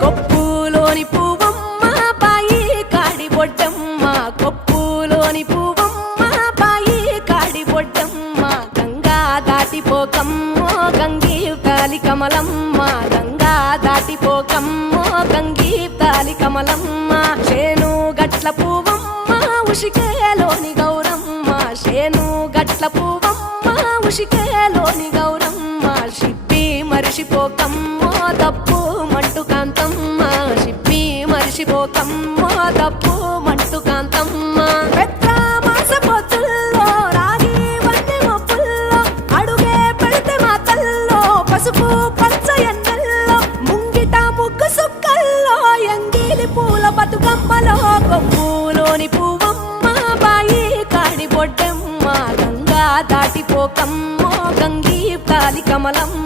కొప్పులోని పువ్వమ్మ బాయి కాడి బొడ్డమ్మ కొప్పులోని పువ్వమ్మ బాయి కాడి బొడ్డమ్మ గంగా దాటిపోకమ్మో గంగీతాలి కమలమ్మ గంగా దాటిపోకమ్మో గంగీతాలి కమలమ్మ శేను గట్ల పువ్వమ్మ ఉషికేలోని గౌరమ్మ శేను గట్ల పువ్వమ్మ ఉషికేలోని గౌరమ్మ షిప్పి మరిషిపోకమ్మో తప్పు మంటు కాంతమ్మ షిప్పి మరిషిపోకమ్మో తప్పు మంటు కాంతమ్మ పెద్ద మాస పొత్తుల్లో రాగి వంటి మొప్పుల్లో అడుగే పెడితే మా తల్లో పసుపు పచ్చ ఎండల్లో ముంగిట ముగ్గు సుక్కల్లో ఎంగిలి పూల బతుకమ్మలో కొప్పులోని పువ్వమ్మ బాయి కాడి బొడ్డమ్మ గంగా దాటిపోకమ్మో గంగీ కాలి కమలమ్మ